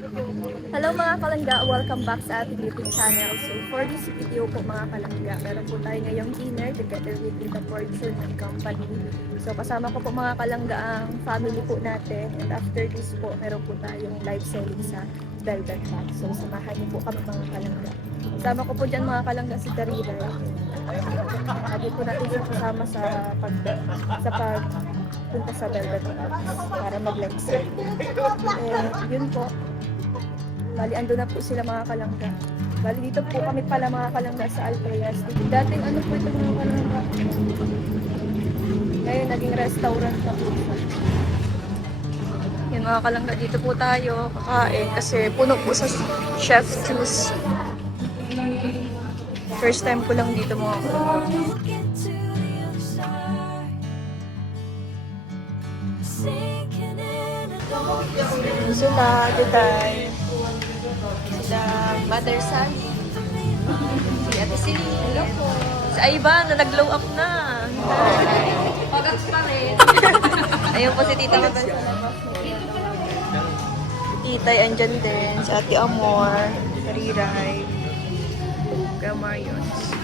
Hello mga kalangga, welcome back sa ating YouTube channel. So for this video po mga kalangga, meron po tayo ngayong dinner together with Tita Fortune and Company. So kasama ko po mga kalangga ang family po natin, and after this po, meron po tayong live selling sa Velvet Pack. So samahan niyo po kami mga kalangga. Kasama ko po dyan mga kalangga si Darila. Lagi po natin siya kasama sa pagpunta sa Velvet Pack para mag-live selling. Yun po. Bali, ando na po sila mga kalangga. Bali, dito po kami pala mga kalangga sa Alpayas. Dating ano po ito mga kalangga. Ngayon, naging restaurant na po siya. Yan mga kalangga, dito po tayo kakain kasi puno po sa Chef Juice. First time ko lang dito mga kalangga. Sila, Jutay. Sila, Mother Sally. Si Ate Celine. Hello po. Si Aiba, na nag-glow up na. Pagats pa rin. Ayun po si Tita Mabel sa labas. Si Titay, andyan din. Si Ate Amor. Si Riray. Kaya Marios.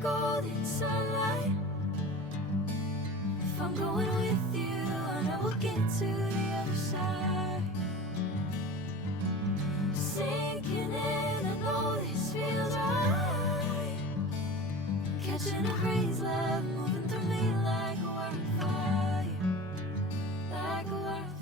Golden sunlight. If I'm going with you, I know we'll get to the other side. Sinking in, I know this feels right. Catching a breeze, love moving through me like a wildfire, like a wildfire.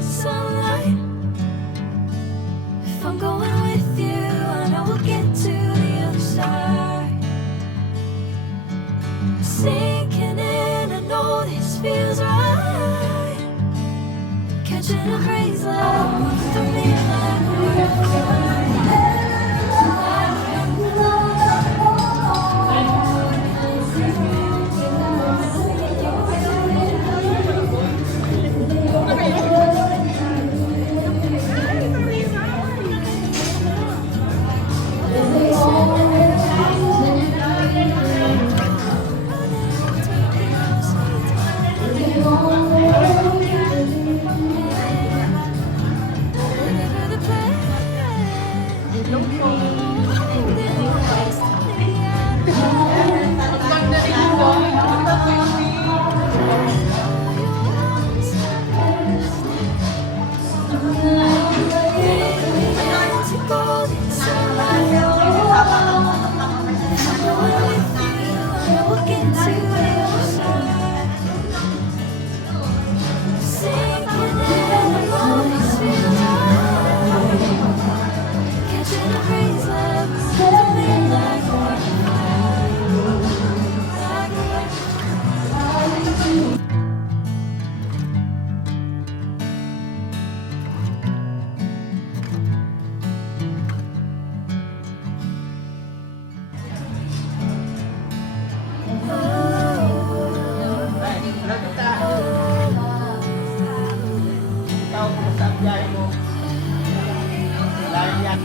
Sunlight. If I'm going with you, I know we'll get to the other side. Sinking in, I know this feels right. Catching a breeze, love moving through me like a wildfire. Golden sunlight. get to the other side. Sinking in and always feel right. Catching a breeze love moving me like a butterfly. Like a butterfly. Ikaw, kumusta ang biyahe mo? Layo yan.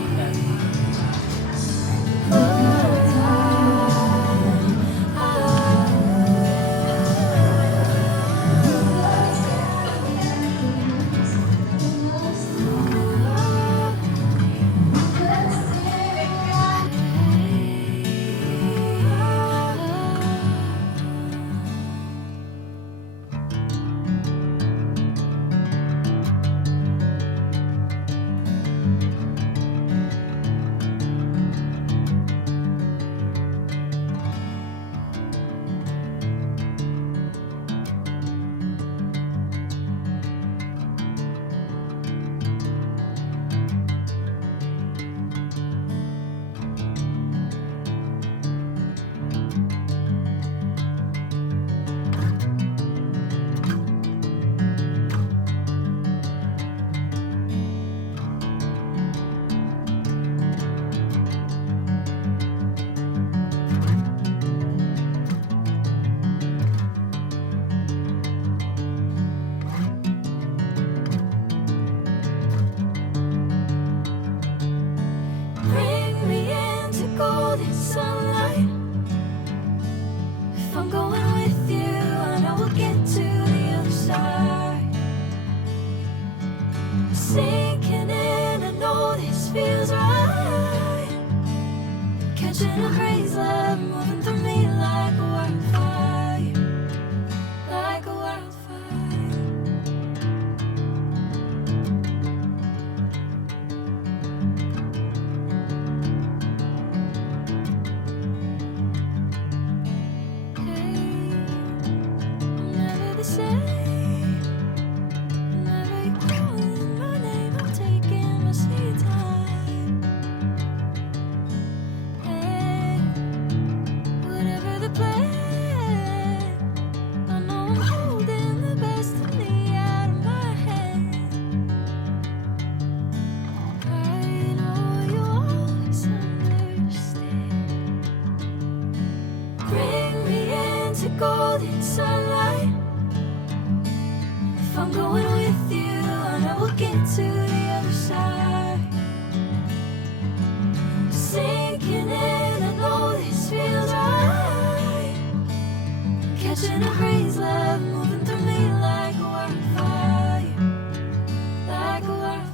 Bring me into golden sunlight. If I'm going with you, I know we'll get to the other side. Sinking in, I know this feels right. Catching a breeze, love moving through me like a wildfire. Like a wildfire. Never the same. Never you calling my name. I'm taking my sweet time. Hey, whatever the plan, I know I'm holding the best of me out of my hand. I know you always understand. Bring me into golden sunlight. If I'm going with you, I know we'll get to the other side. Sinking in, I know this feels right. Catching a breeze, love moving through me like a wildfire. Like a wildfire.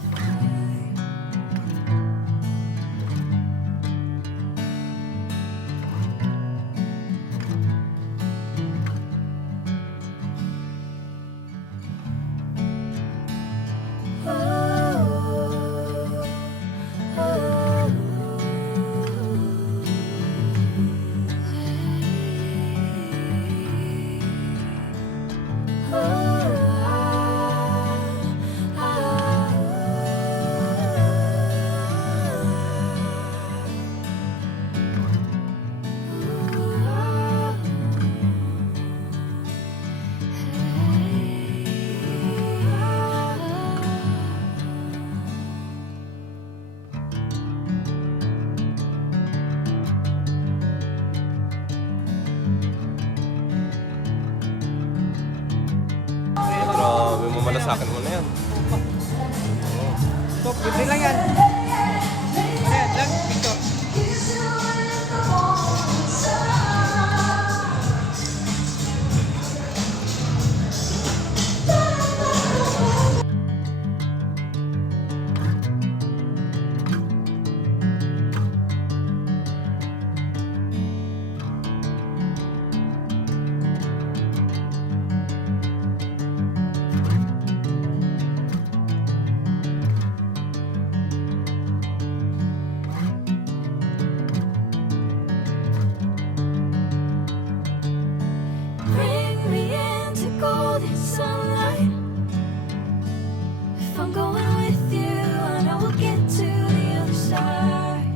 Grabe, mamalasakin mo na yan. Stop, hindi lang yan. Ayan, lang, Victor. sunlight. If I'm going with you, I know we'll get to the other side.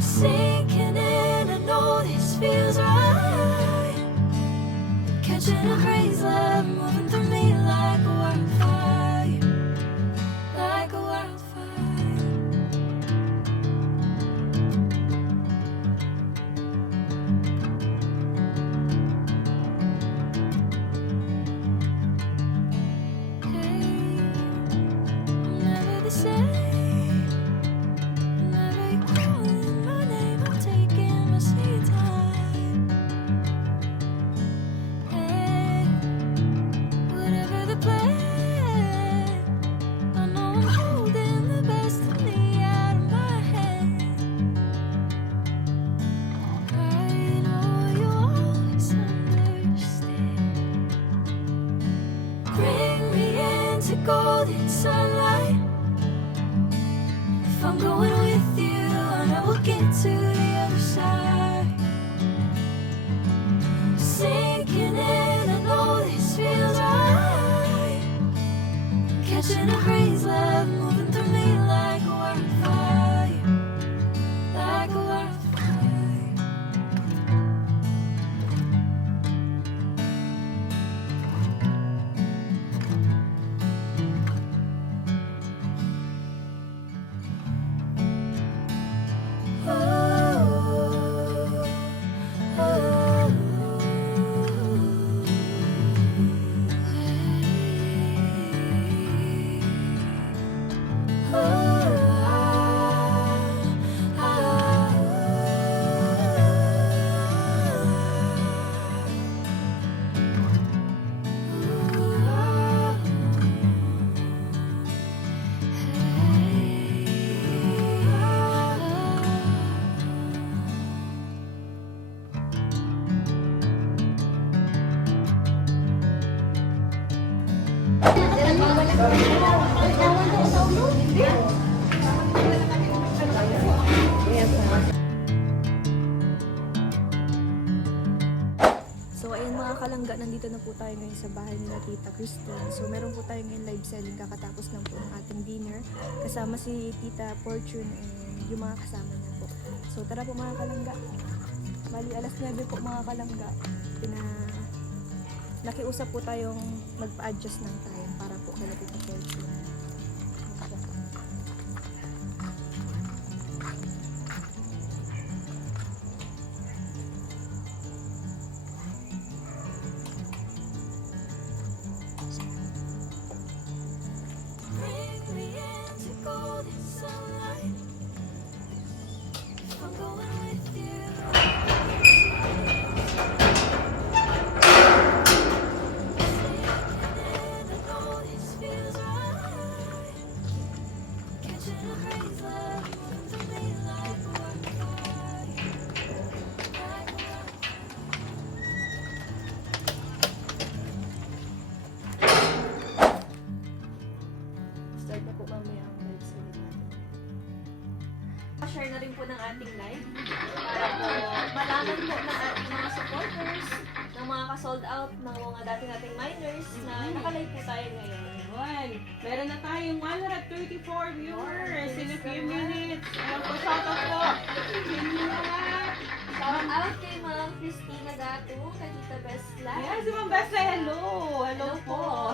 Sinking in, I know this feels right. Catching a breeze, love moving through me like a wildfire, like a wildfire. Hey, I'm never the same. Whenever you're calling my name, I'm taking my sweet time. Hey, whatever the plan, I know I'm holding the best of me out of my hand. I know you always understand. Bring me into golden sunlight. If I'm going with you, I know we'll get to the other side. Sinking in, I know this feels right. Catching a breeze, love moving through me like a wildfire, like a wildfire. So ayun mga kalangga, nandito na po tayo ngayon sa bahay nila Tita Christine. So meron po tayo ngayon live selling, kakatapos lang po ng ating dinner. Kasama si Tita Fortune and yung mga kasama niya po. So tara po mga kalangga. Bali alas 9 po mga kalangga. Nakiusap po tayong magpa-adjust ng time para po kay Tita Fortune. Bring me into golden sunlight. If I'm going with you, I know this feels right. Catching a breeze, love moving through me like a wildfire, like a wildfire. Start na po mamaya ang live selling natin. Pa-share na rin po ng ating live para po malaman po ng ating mga supporters, ng mga ka-sold out, ng mga dati nating miners na nakalive po tayo ngayon. Ayun. Meron na tayong 134 viewers in a few minutes. Ayan po, shoutout po. Shout out kay Ma'am Christina Gato, kay Tita Best Live. Yes, si Ma'am Besta, hello. Hello po.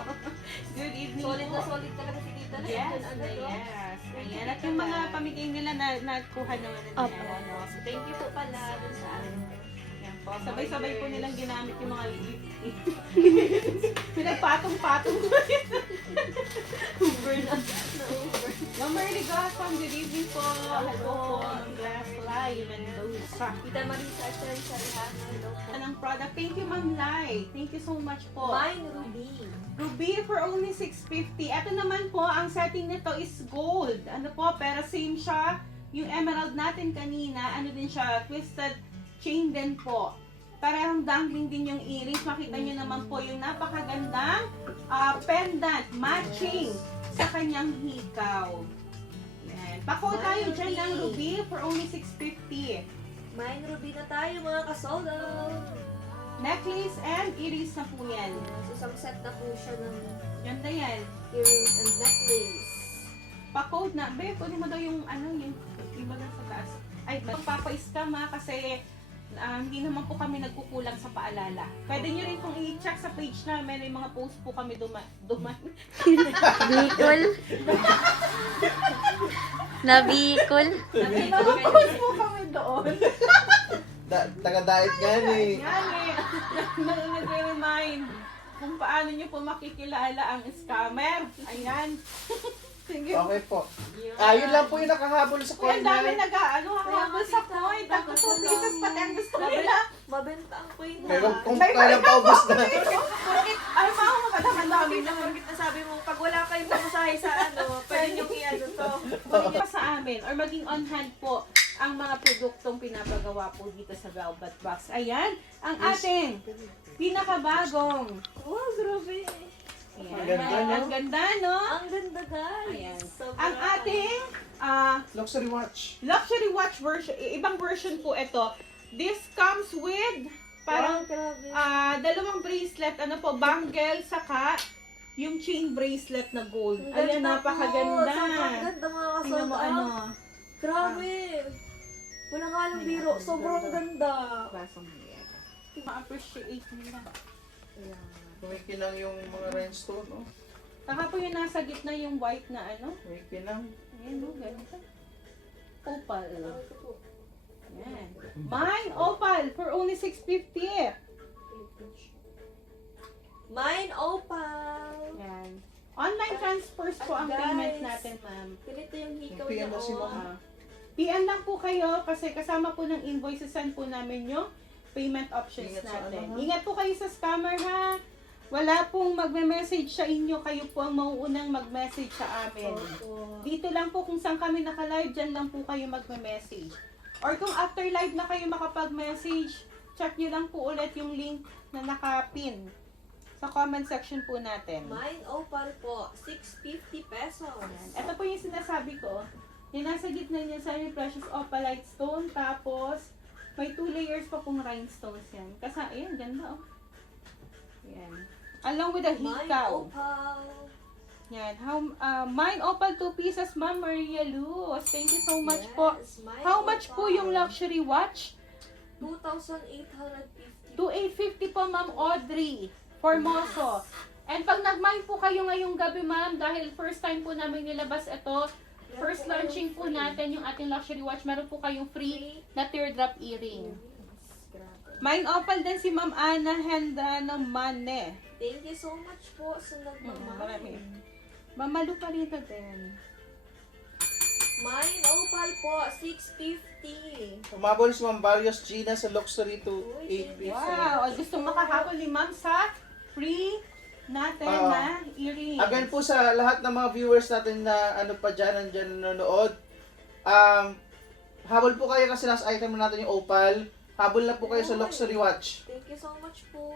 Good evening Solid na po. solid talaga si Tita na. Yes, Yun, agad, no? yes. Ayan. At yung mga pamigay nila na nakuha naman na Opo. nila. No? So, thank you po pala dun sa ano. Ayan po. Sabay-sabay po nilang ginamit yung mga liit. Pinagpatong-patong. Uber na. Na-Uber. Ma'am Merly Gotham, good evening po. Hello po. Ng Glass Live Mendoza. Tita Marisa Chen Sarihano, hello po. Anong product? Thank you, Ma'am Lai. Thank you so much po. Mine Ruby. Ruby for only 650. Ito naman po, ang setting nito is gold. Ano po, pero same siya. Yung emerald natin kanina, ano din siya, twisted chain din po. Parang dangling din yung earrings. Makita nyo naman po yung napakagandang pendant matching sa kanyang hikaw. Yan. Pako tayo dyan ng Ruby for only 650. Mine Ruby na tayo mga ka-sold out. necklace and earrings na po yan. So, isang set na po siya ng Ganda yan. earrings and necklace. Pa-code na. Be, kunin mo daw yung yung iba na sa taas. Ay, magpapa-scam ha, kasi hindi naman po kami nagkukulang sa paalala. Pwede nyo rin kung i-check sa page namin, may mga post po kami duman. Bicol. Nabicol. May mga post po kami doon. Taga-diet nga eh. Yan eh. Nag-remind kung paano nyo po makikilala ang scammer. Ayan. Sige. Okay po. Yun lang po yung nakahabol sa Kaya ang dami corner. nag-habol sa point. Ako 2 pieces pati ang gusto nila. Mabenta ang queen Pero na. kung kailan paubos na. Ay, mga magandang dami Bakit na bakit nasabi mo, pag wala kayong pamasahe sa pwede nyo i-ano to. pa sa amin or maging on hand po ang mga produktong pinapagawa po dito sa Velvet Box. Ayan, ang ating pinakabagong. Wow, grabe. Ayan. Ang ganda, no? Ang ganda, no? Ang ganda, guys. Ayan. Sobrang- Ang ating Luxury watch. luxury watch version, ibang version po ito. This comes with parang Wow, grabe. dalawang bracelet, bangle, saka yung chain bracelet na gold. Ang Ayan, ganda napakaganda. po. Sobrang ganda mga Tingnan kasold mo out. Grabe. Wala nga lang biro. Sobrang ganda. Ma-appreciate nila. Kumikinang yung mga rhinestone, no? Saka po yung nasa gitna yung white na Kumikinang. Ayan, ganda. Opal. Ayan. Mine opal for only 650. Mine opal. Ayan. Online transfers po ang Guys. payment natin, ma'am. Ganito yung hikaw PM niya. mo si oh. Ma'am. PM lang po kayo kasi kasama po ng invoices, send po namin yung payment options Ingat sa natin. ano, ha? Ingat po kayo sa scammer, ha? Wala pong magme-message sa inyo, kayo po ang mauunang mag-message sa amin. Opo. Dito lang po kung saan kami naka-live, dyan lang po kayo magme-message. Or kung after live na kayo makapag-message, check nyo lang po ulit yung link na naka-pin sa comment section po natin. Mine opal po. 650 pesos. Ito po yung sinasabi ko. Yung nasa gitna niya semi-precious opalite stone, tapos may 2 layers pa pong rhinestones yan. Kasi, ayan, ganda oh. Ayan. Along with the Mine hikaw. opal. Yan. Mine opal 2 pieces, Ma'am Maria Luz. Thank you so much po. Yes, mine How much po opal. yung luxury watch? 2,850. 2,850 po, Ma'am Audrey. Formoso. And pag nag-mine po kayo ngayong gabi, ma'am, dahil first time po namin nilabas ito, first launching po natin yung ating luxury watch, meron po kayong free na teardrop earring. Grabe. Mine opal din si Ma'am Ana Hendrano Mane. Thank you so much po sa Marami. nagmamahal. Mamalu pa rito din. Mine opal po. 650. Umabol si Ma'am Barrios Gina sa luxury to Uy, 8 pieces. Wow! Gusto makahabol ni Ma'am sa free natin na earring. Again po sa lahat ng mga viewers natin na nandyan nanonood, habol po kayo kasi last item na natin yung opal. Habol na po kayo sa luxury watch. Thank you so much po.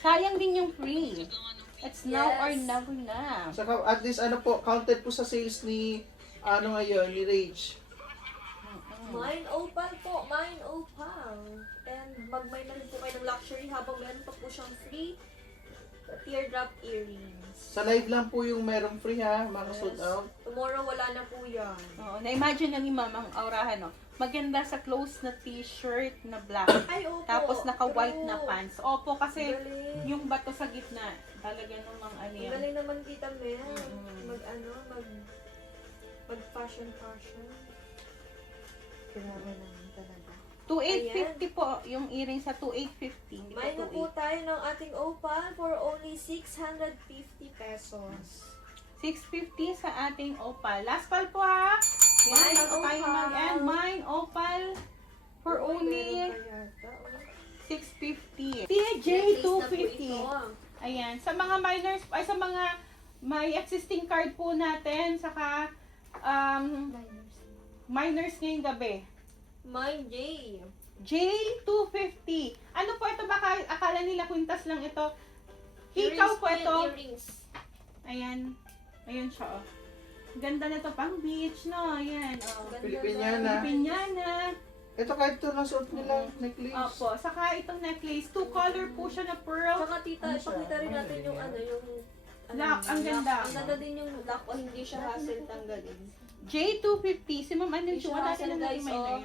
Sayang din yung free. It's now Yes. or never na. Saka at least counted po sa sales ni ngayon, ni Rage. Mine opal po. Mine opal. And magmay na rin po kayo ng luxury habang meron pa po siyang free teardrop earrings. Sa live lang po yung merong free ha, mga sold Yes. out. Tomorrow wala na po yan. Oo, na-imagine na ni Ma'am ang aurahan, no? Maganda sa close na t-shirt na black. Ay, opo. Tapos naka-white True. na pants. Opo, kasi Galing. yung bato sa gitna, talaga namang ano Ang yan. galing naman kita, Mel. Mm-mm. Mag fashion. 2,850 po yung earring sa 2,850. Hindi May na po po tayo ng ating opal for only 650 pesos. 650 sa ating opal. Last call po ha. Yan, Mine bago tayo opal. mag-end. Mine opal for Uy, only meron pa yata, oh. 650. Necklace TJ na po 250. ito. Ayan, sa mga minors, ay sa mga may existing card po natin, saka minors ngayong gabi. Mine J. J250. Ano po ito? Baka akala nila kwintas lang ito. Hikaw Earrings po ito. Earrings. Ayan. Ayan siya, oh. Ganda na to pang beach, no? Ayan, oh. Ganda Pilipiniana. na. Pinyana. Ito kahit ito lang suot nila, necklace. Opo, saka itong necklace, 2-color po siya na pearl. Saka tita, ipakita rin natin yung yung Lock, ang ganda. Ang ganda din yung lock o hindi siya hassle tanggalin. J250, si Ma'am ano yung Hindi siya suot natin hassle, na guys, minor oh. yan.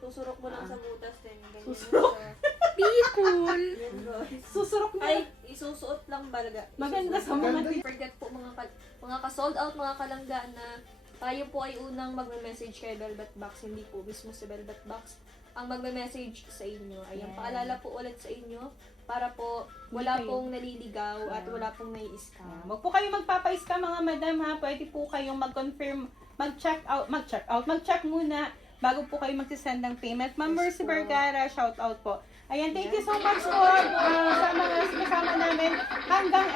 Susurok mo lang sa butas din. Ganyan Susurok? siya. People! Yan, guys. Susurok Ay, na. isusuot lang balaga. Maganda sa Ganda. mga Don't forget po mga ka-sold out, mga kalangga na tayo po ay unang magme-message kay Velvet Box, hindi po mismo si Velvet Box ang magme-message sa inyo. Ayan, Yes. paalala po ulit sa inyo para po wala Hindi kayo- pong naliligaw at wala pong nai-scam. Huwag po kayo magpapa-scam mga madam ha. Pwede po kayong mag-confirm, mag-check muna bago po kayo magsisend ng payment. Ma'am Mercy Vergara, shout out po. Ayan, thank you so much po sa mga kasama namin hanggang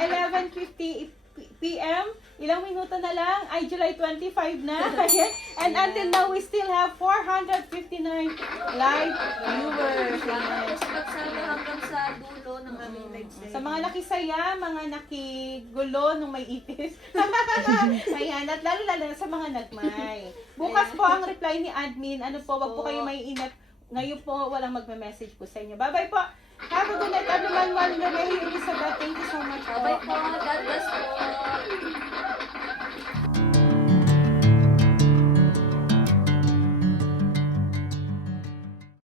11:50 p.m. Ilang minuto na lang, ay July 25 na. Ayan. And until now, we still have 459 live viewers. Salamat po Ayan. sa pagsama hanggang sa dulo ng aming live stream. Sa mga nakisaya, mga nakigulo nung may ipis. Ayan, at lalo-lalo na sa mga nagmay. Bukas po ang reply ni admin. Ano po, wag po kayo may inat. Ngayon po, walang magme-message po sa inyo. Bye-bye po. Have a good night, everyone. One Elizabeth. Thank you so much po. Bye po.